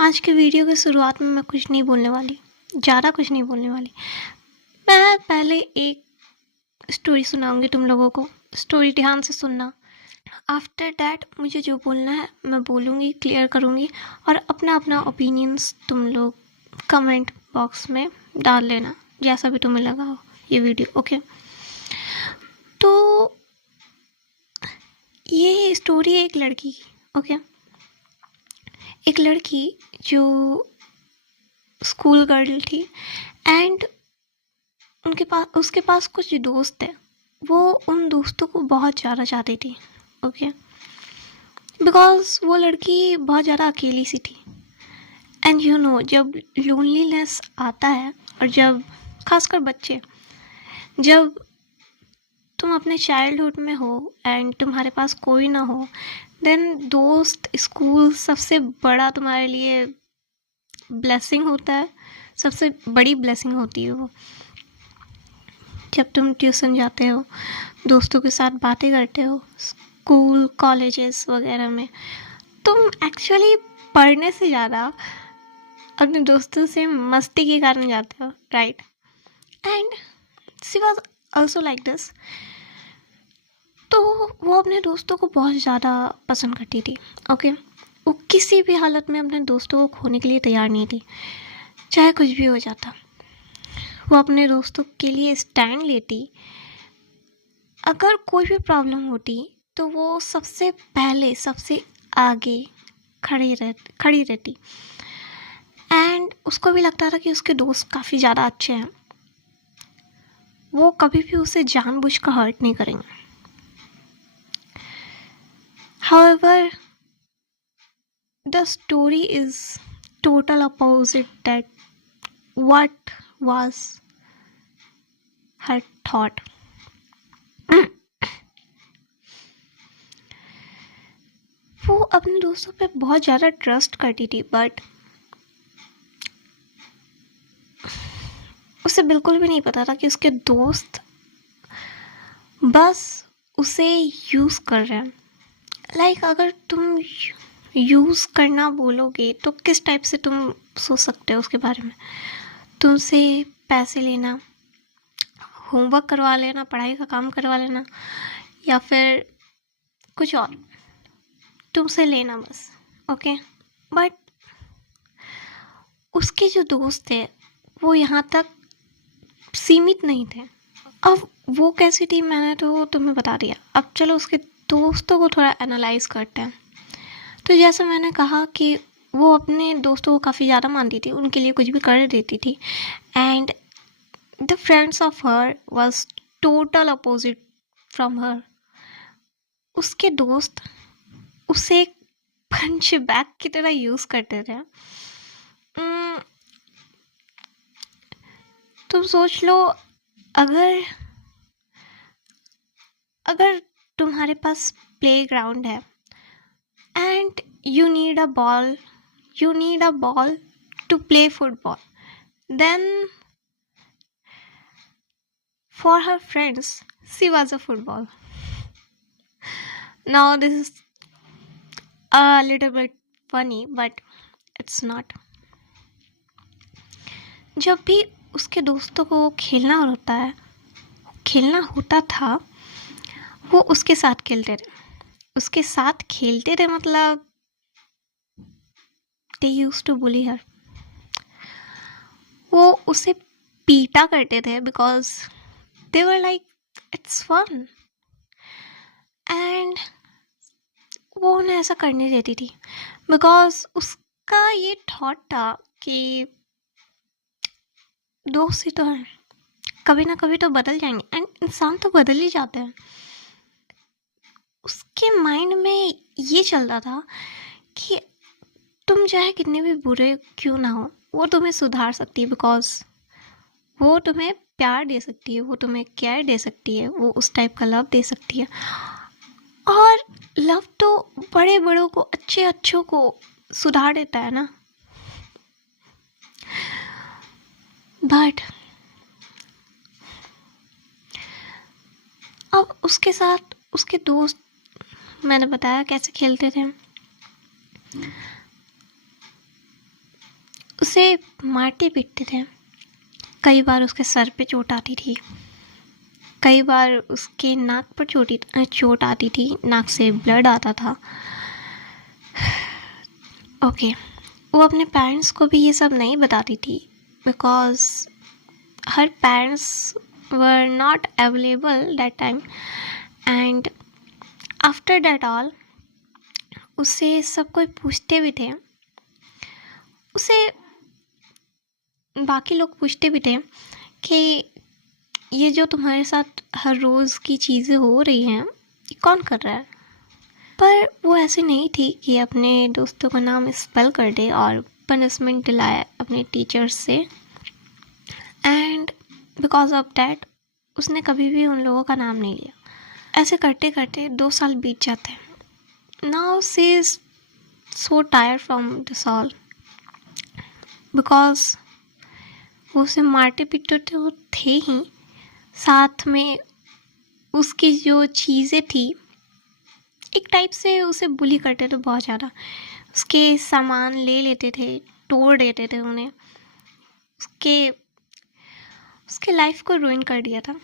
आज के वीडियो की शुरुआत में मैं कुछ नहीं बोलने वाली, ज़्यादा कुछ नहीं बोलने वाली। मैं पहले एक स्टोरी सुनाऊंगी तुम लोगों को। स्टोरी ध्यान से सुनना। आफ्टर डैट मुझे जो बोलना है मैं बोलूँगी, क्लियर करूँगी और अपना अपना ओपिनियंस तुम लोग कमेंट बॉक्स में डाल लेना, जैसा भी तुम्हें लगा हो ये वीडियो। ओके, तो ये स्टोरी है एक लड़की की। ओके, एक लड़की जो स्कूल गर्ल थी एंड उसके पास कुछ दोस्त है। वो उन दोस्तों को बहुत ज़्यादा चाहती थी। ओके, बिकॉज वो लड़की बहुत ज़्यादा अकेली सी थी। एंड यू नो, जब लोनलीनेस आता है और जब खासकर बच्चे, जब तुम अपने चाइल्डहुड में हो एंड तुम्हारे पास कोई ना हो, देन दोस्त, स्कूल सबसे बड़ा तुम्हारे लिए ब्लेसिंग होता है। सबसे बड़ी ब्लेसिंग होती है वो। जब तुम ट्यूशन जाते हो, दोस्तों के साथ बातें करते हो, स्कूल कॉलेजेस वगैरह में, तुम एक्चुअली पढ़ने से ज़्यादा अपने दोस्तों से मस्ती के कारण जाते हो, right? And she was also like this. तो वो अपने दोस्तों को बहुत ज़्यादा पसंद करती थी। ओके, वो किसी भी हालत में अपने दोस्तों को खोने के लिए तैयार नहीं थी, चाहे कुछ भी हो जाता। वो अपने दोस्तों के लिए स्टैंड लेती। अगर कोई भी प्रॉब्लम होती तो वो सबसे पहले, सबसे आगे खड़ी रहती। एंड उसको भी लगता था कि उसके दोस्त काफ़ी ज़्यादा अच्छे हैं, वो कभी भी उसे जानबूझकर हर्ट नहीं करेंगे। However, the story is total opposite that what was her thought. वो अपने दोस्तों पे बहुत ज़्यादा ट्रस्ट करती थी, बट उसे बिल्कुल भी नहीं पता था कि उसके दोस्त बस उसे यूज़ कर रहे हैं। लाइक अगर तुम यूज़ करना बोलोगे तो किस टाइप से तुम सोच सकते हो उसके बारे में? तुमसे पैसे लेना, होमवर्क करवा लेना, पढ़ाई का काम करवा लेना, या फिर कुछ और तुमसे लेना बस। ओके, बट उसके जो दोस्त थे वो यहाँ तक सीमित नहीं थे। अब वो कैसी थी मैंने तो तुम्हें बता दिया। अब चलो उसके दोस्तों को थोड़ा एनालाइज करते हैं। तो जैसे मैंने कहा कि वो अपने दोस्तों को काफ़ी ज़्यादा मानती थी, उनके लिए कुछ भी कर देती थी। And the friends of her was total opposite from her. उसके दोस्त उसे पंच बैग की तरह यूज़ करते थे। तुम सोच लो, अगर अगर तुम्हारे पास प्लेग्राउंड है and you need a ball to play football, then for her friends she was a football. Now this is a little bit funny but it's not. जब भी उसके दोस्तों को खेलना होता था, वो उसके साथ खेलते थे। मतलब they used to bully her. वो उसे पीटा करते थे because they were like it's fun. And वो उन्हें ऐसा करने देती थी बिकॉज उसका ये थॉट था कि दोस्त ही तो हैं, कभी ना कभी तो बदल जाएंगे। एंड इंसान तो बदल ही जाते हैं। उसके माइंड में ये चलता था कि तुम चाहे कितने भी बुरे क्यों ना हो, वो तुम्हें सुधार सकती है बिकॉज वो तुम्हें प्यार दे सकती है, वो तुम्हें केयर दे सकती है, वो उस टाइप का लव दे सकती है। और लव तो बड़े बड़ों को, अच्छों को सुधार देता है ना। बट अब उसके साथ उसके दोस्त, मैंने बताया कैसे खेलते थे। उसे मारते पीटते थे। कई बार उसके सर पे चोट आती थी, कई बार उसके नाक पर चोट आती थी, नाक से ब्लड आता था। ओके, वो अपने पेरेंट्स को भी ये सब नहीं बताती थी because her parents were not available that time. And after that all उससे सब कोई पूछते भी थे, उसे बाकी लोग पूछते भी थे कि ये जो तुम्हारे साथ हर रोज़ की चीज़ें हो रही हैं ये कौन कर रहा है। पर वो ऐसे नहीं थी कि अपने दोस्तों का नाम स्पेल कर दे और पनिशमेंट दिलाए अपने टीचर्स से। एंड बिकॉज ऑफ डैट उसने कभी भी उन लोगों का नाम नहीं लिया। ऐसे करते करते 2 साल बीत जाते हैं। Now she is so tired from this all because वो उसे मारते पीटते तो थे ही, साथ में उसकी जो चीज़ें थी एक टाइप से उसे बुली करते थे बहुत ज़्यादा। उसके सामान ले लेते थे, तोड़ देते थे उन्हें, उसके लाइफ को रुइन कर दिया था।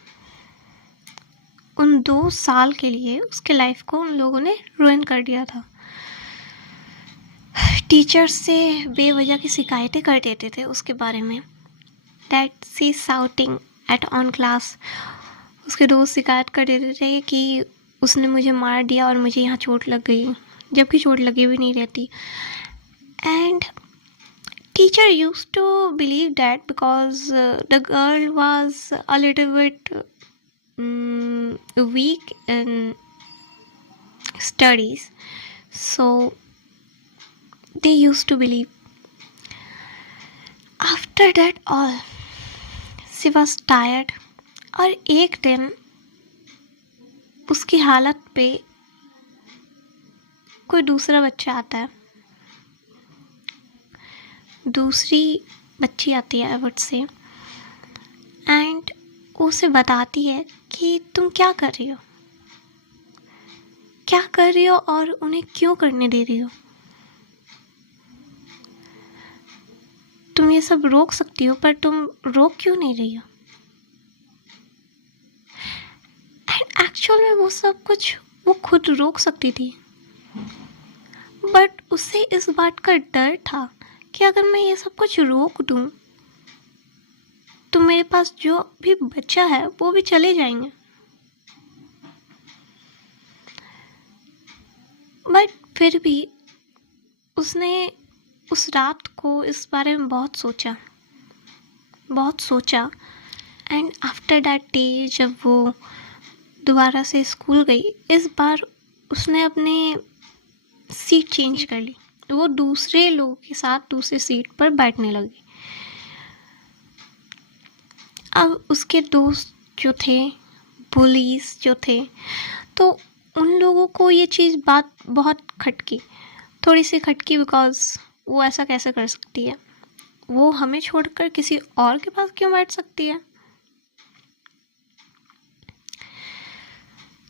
उन 2 साल के लिए उसके लाइफ को उन लोगों ने रुइन कर दिया था। टीचर्स से बेवजह की शिकायतें कर देते थे उसके बारे में, that she shouting at on class. उसके दोस्त शिकायत कर देते थे कि उसने मुझे मार दिया और मुझे यहाँ चोट लग गई, जबकि चोट लगी भी नहीं रहती। And teacher used to believe that because the girl was a little bit weak in studies, so they used to believe. After that all, she was tired और एक दिन उसकी हालत पे कोई दूसरा बच्चा आता है, दूसरी बच्ची आती है आई वुड से, एंड उसे बताती है कि तुम क्या कर रही हो, क्या कर रही हो और उन्हें क्यों करने दे रही हो। तुम ये सब रोक सकती हो पर तुम रोक क्यों नहीं रही हो। एंड एक्चुअल में वो सब कुछ वो खुद रोक सकती थी, बट उसे इस बात का डर था कि अगर मैं ये सब कुछ रोक दूं तो मेरे पास जो भी बच्चा है वो भी चले जाएंगे। बट फिर भी उसने उस रात को इस बारे में बहुत सोचा। एंड आफ्टर दैट डे जब वो दोबारा से स्कूल गई, इस बार उसने अपने सीट चेंज कर ली, वो दूसरे लोगों के साथ दूसरी सीट पर बैठने लगी। अब उसके दोस्त जो थे, पुलिस जो थे, तो उन लोगों को ये बात बहुत खटकी, थोड़ी सी खटकी, बिकॉज वो ऐसा कैसे कर सकती है, वो हमें छोड़कर किसी और के पास क्यों बैठ सकती है।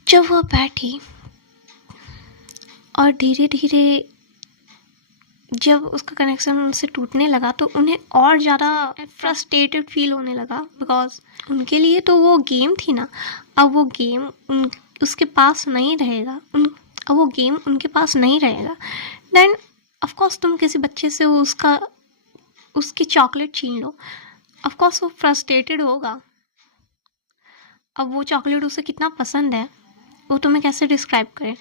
जब वो बैठी और धीरे धीरे जब उसका कनेक्शन उनसे टूटने लगा तो उन्हें और ज़्यादा फ्रस्ट्रेटेड फील होने लगा, बिकॉज उनके लिए तो वो गेम थी ना, अब वो गेम उसके पास नहीं रहेगा, अब वो गेम उनके पास नहीं रहेगा। देन ऑफकोर्स तुम किसी बच्चे से उसकी चॉकलेट छीन लो, ऑफकोर्स वो फ्रस्ट्रेटेड होगा। अब वो चॉकलेट उसे कितना पसंद है वो तुम्हें कैसे डिस्क्राइब करें।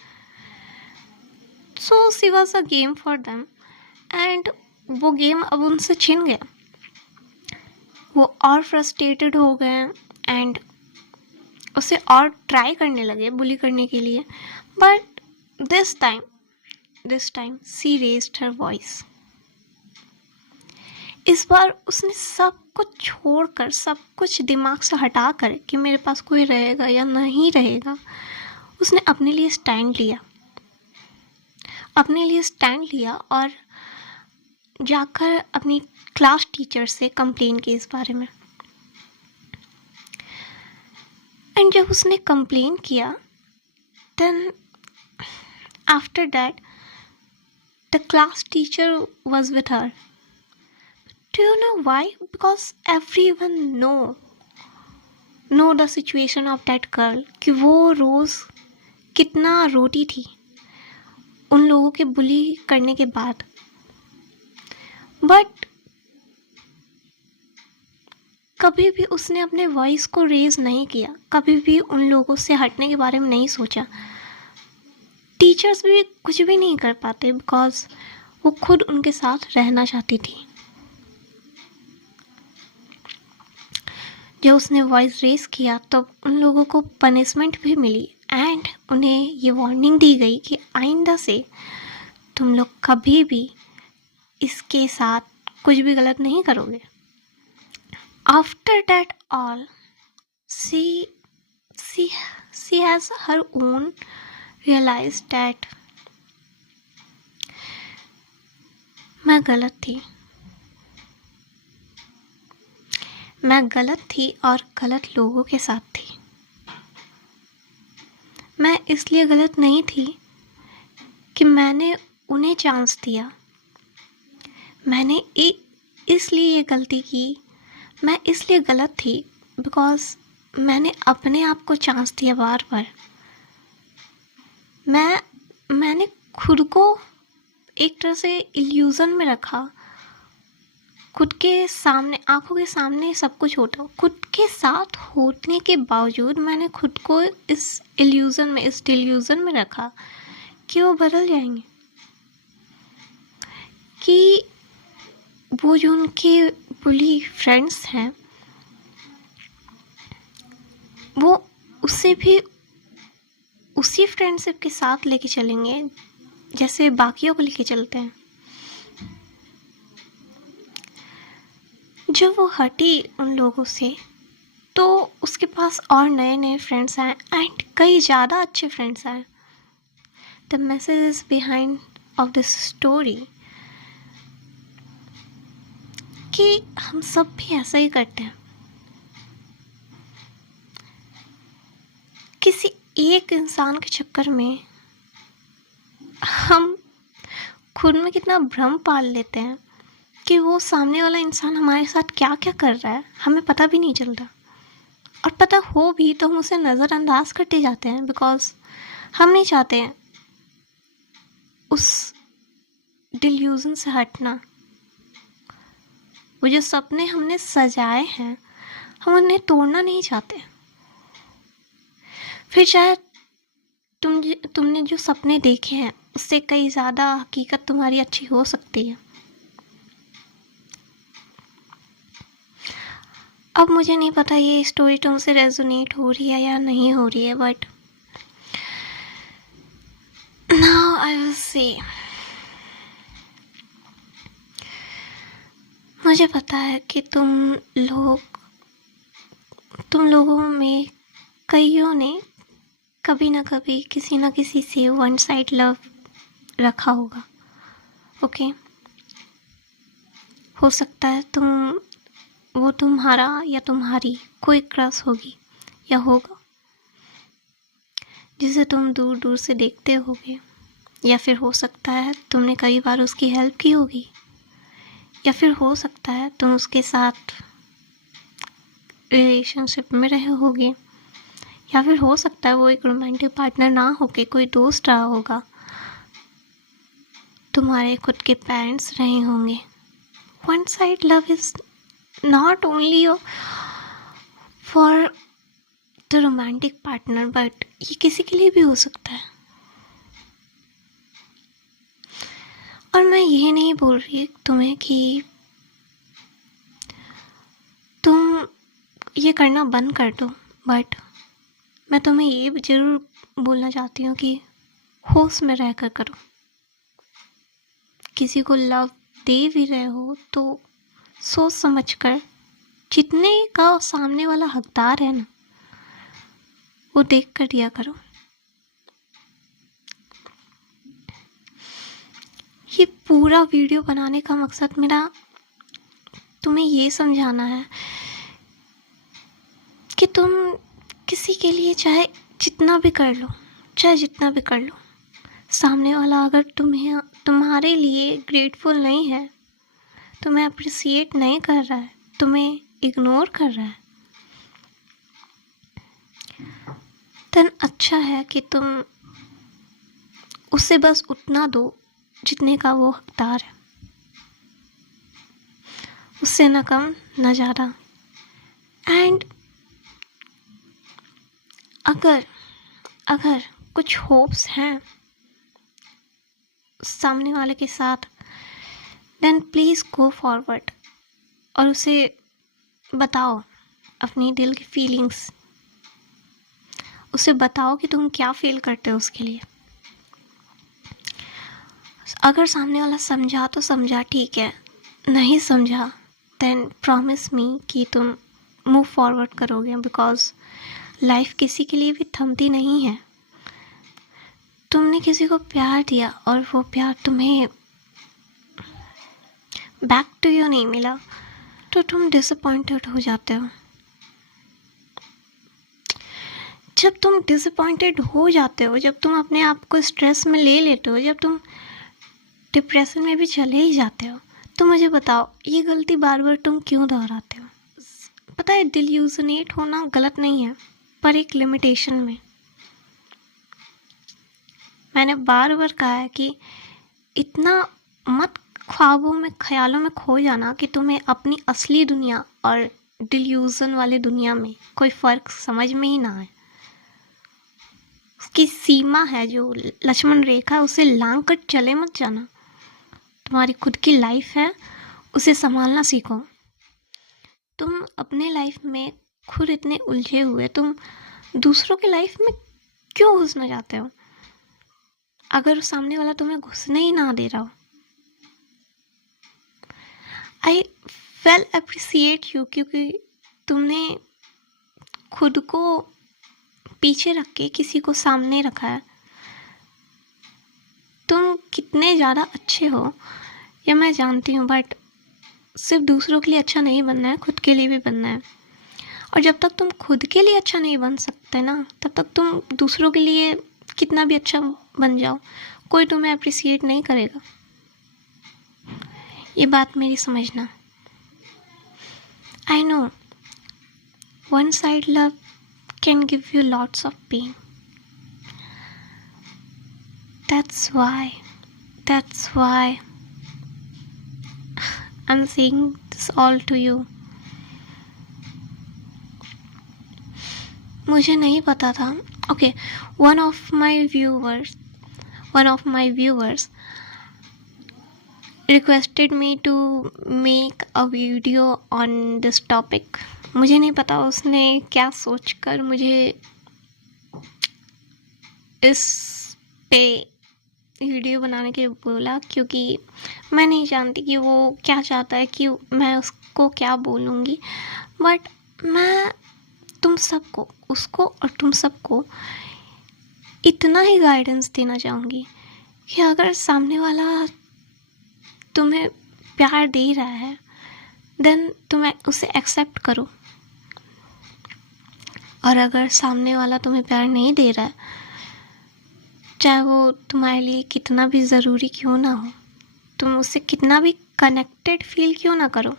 So she was a game for them, and वो गेम अब उनसे छिन गया। वो और फ्रस्ट्रेटेड हो गए एंड उसे और ट्राई करने लगे बुली करने के लिए। But this time she raised her voice. इस बार उसने सब कुछ छोड़कर, सब कुछ दिमाग से हटाकर कि मेरे पास कोई रहेगा या नहीं रहेगा, उसने अपने लिए स्टैंड लिया और जाकर अपनी क्लास टीचर से कंप्लेन की इस बारे में। एंड जब उसने कंप्लेन किया, then after that the class teacher was with her. Do you know why? Because everyone know the situation of that girl, कि वो रोज़ कितना रोती थी उन लोगों के बुली करने के बाद। बट कभी भी उसने अपने वॉइस को रेज नहीं किया, कभी भी उन लोगों से हटने के बारे में नहीं सोचा। टीचर्स भी कुछ भी नहीं कर पाते बिकॉज वो खुद उनके साथ रहना चाहती थी। जब उसने वॉइस रेज किया तब उन लोगों को पनिशमेंट भी मिली एंड उन्हें ये वार्निंग दी गई कि आइंदा से तुम लोग कभी भी इसके साथ कुछ भी गलत नहीं करोगे। After that all she has her own realized that मैं गलत थी और गलत लोगों के साथ थी। मैं इसलिए गलत नहीं थी कि मैंने उन्हें चांस दिया, मैंने इसलिए ये गलती की, मैं इसलिए गलत थी बिकॉज मैंने अपने आप को चांस दिया बार बार। मैंने खुद को एक तरह से इल्यूज़न में रखा, खुद के सामने, आंखों के सामने सब कुछ होता, खुद के साथ होने के बावजूद मैंने खुद को इस इल्यूज़न में, इस डिल्यूज़न में रखा कि वो बदल जाएंगे, कि वो जो उनके बुली फ्रेंड्स हैं वो उससे भी उसी फ्रेंडशिप के साथ लेके चलेंगे जैसे बाकियों को लेके चलते हैं। जब वो हटी उन लोगों से तो उसके पास और नए नए फ्रेंड्स आए एंड कई ज़्यादा अच्छे फ्रेंड्स आए। The message is behind of this story कि हम सब भी ऐसा ही करते हैं। किसी एक इंसान के चक्कर में हम खुद में कितना भ्रम पाल लेते हैं कि वो सामने वाला इंसान हमारे साथ क्या क्या कर रहा है हमें पता भी नहीं चलता, और पता हो भी तो हम उसे नज़रअंदाज करते जाते हैं बिकॉज हम नहीं चाहते हैं उस डिल्यूजन से हटना। वो जो सपने हमने सजाए हैं हम उन्हें तोड़ना नहीं चाहते। फिर शायद तुमने जो सपने देखे हैं उससे कई ज़्यादा हकीकत तुम्हारी अच्छी हो सकती है। अब मुझे नहीं पता ये स्टोरी तुमसे रेजोनेट हो रही है या नहीं हो रही है, but now I will say, मुझे पता है कि तुम लोगों में कईयों ने कभी ना कभी किसी ना किसी से वन साइड लव रखा होगा। ओके, हो सकता है वो तुम्हारा या तुम्हारी कोई क्रश होगी या होगा जिसे तुम दूर दूर से देखते होगे, या फिर हो सकता है तुमने कई बार उसकी हेल्प की होगी, या फिर हो सकता है तुम उसके साथ रिलेशनशिप में रहे होगे, या फिर हो सकता है वो एक रोमांटिक पार्टनर ना होके कोई दोस्त रहा होगा, तुम्हारे खुद के पेरेंट्स रहे होंगे। One side love is not only for the romantic partner, but ये किसी के लिए भी हो सकता है। और मैं ये नहीं बोल रही तुम्हें कि तुम ये करना बंद कर दो, बट मैं तुम्हें ये ज़रूर बोलना चाहती हूँ कि होश में रहकर करो। किसी को लव दे भी रहे हो तो सोच समझ कर, जितने का सामने वाला हकदार है ना वो देख कर दिया करो। ये पूरा वीडियो बनाने का मकसद मेरा तुम्हें ये समझाना है कि तुम किसी के लिए चाहे जितना भी कर लो, सामने वाला अगर तुम्हारे लिए ग्रेटफुल नहीं है तुम्हें अप्रिसिएट नहीं कर रहा है, तुम्हें इग्नोर कर रहा है, देन अच्छा है कि तुम उसे बस उतना दो जितने का वो हकदार है, उससे ना कम ना ज़्यादा। एंड अगर अगर कुछ होप्स हैं सामने वाले के साथ, देन प्लीज़ गो फॉरवर्ड और उसे बताओ अपनी दिल की फीलिंग्स, उसे बताओ कि तुम क्या फील करते हो उसके लिए। अगर सामने वाला समझा तो समझा, ठीक है, नहीं समझा देन प्रॉमिस मी कि तुम मूव फॉरवर्ड करोगे, बिकॉज लाइफ किसी के लिए भी थमती नहीं है। तुमने किसी को प्यार दिया और वो प्यार तुम्हें बैक टू यू नहीं मिला तो तुम डिसअपॉइंटेड हो जाते हो। जब तुम डिसअपॉइंटेड हो जाते हो, जब तुम अपने आप को स्ट्रेस में ले लेते हो, जब तुम डिप्रेशन में भी चले ही जाते हो, तो मुझे बताओ ये गलती बार बार तुम क्यों दोहराते हो। पता है डिल्यूजनेट होना गलत नहीं है, पर एक लिमिटेशन में। मैंने बार बार कहा है कि इतना मत ख्वाबों में ख्यालों में खो जाना कि तुम्हें अपनी असली दुनिया और डिल्यूजन वाली दुनिया में कोई फ़र्क समझ में ही ना आए। उसकी सीमा है, जो लक्ष्मण रेखा, उसे लांघ कर चले मत जाना। तुम्हारी खुद की लाइफ है, उसे संभालना सीखो। तुम अपने लाइफ में खुद इतने उलझे हुए, तुम दूसरों की लाइफ में क्यों घुसना चाहते हो अगर सामने वाला तुम्हें घुसने ही ना दे रहा हो। आई वेल अप्रिसिएट यू, क्योंकि तुमने खुद को पीछे रख के किसी को सामने रखा है। तुम कितने ज़्यादा अच्छे हो ये मैं जानती हूँ, बट सिर्फ दूसरों के लिए अच्छा नहीं बनना है, खुद के लिए भी बनना है। और जब तक तुम खुद के लिए अच्छा नहीं बन सकते ना, तब तक तुम दूसरों के लिए कितना भी अच्छा बन जाओ, कोई तुम्हें अप्रिसिएट नहीं करेगा। ये बात मेरी समझना। I know one side love can give you lots of pain. That's why I'm saying this all to you. मुझे नहीं पता था। Okay, one of my viewers requested me to make a video on this topic. मुझे नहीं पता उसने क्या सोचकर मुझे इस पे वीडियो बनाने के लिए बोला, क्योंकि मैं नहीं जानती कि वो क्या चाहता है कि मैं उसको क्या बोलूँगी। बट मैं तुम सबको, उसको और तुम सबको इतना ही गाइडेंस देना चाहूँगी कि अगर सामने वाला तुम्हें प्यार दे रहा है, देन तुम उसे एक्सेप्ट करो। और अगर सामने वाला तुम्हें प्यार नहीं दे रहा है, चाहे वो तुम्हारे लिए कितना भी ज़रूरी क्यों ना हो, तुम उससे कितना भी कनेक्टेड फील क्यों ना करो,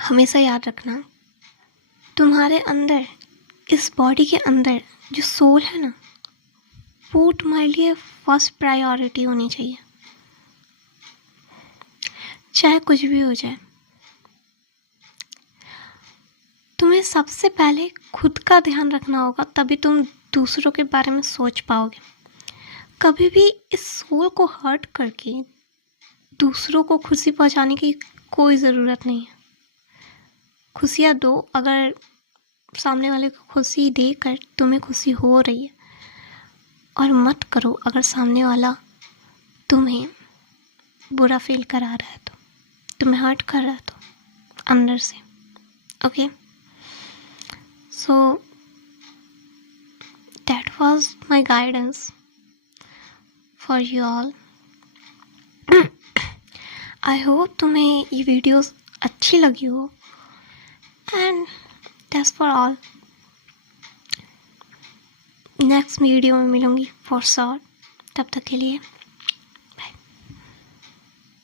हमेशा याद रखना तुम्हारे अंदर, इस बॉडी के अंदर जो सोल है ना, वो तुम्हारे लिए फर्स्ट प्रायोरिटी होनी चाहिए। चाहे कुछ भी हो जाए, तुम्हें सबसे पहले खुद का ध्यान रखना होगा, तभी तुम दूसरों के बारे में सोच पाओगे। कभी भी इस सोल को हर्ट करके दूसरों को खुशी पहुंचाने की कोई ज़रूरत नहीं है। खुशियाँ दो, अगर सामने वाले को खुशी देकर तुम्हें खुशी हो रही है, और मत करो अगर सामने वाला तुम्हें बुरा फील करा रहा है, तो तुम्हें हर्ट कर रहा है तो अंदर से। Okay, so that was my guidance for you all. I hope तुम्हें ये वीडियोस अच्छी लगी हो, and that's for all. Next video में मिलूँगी फॉर श्योर। तब तक के लिए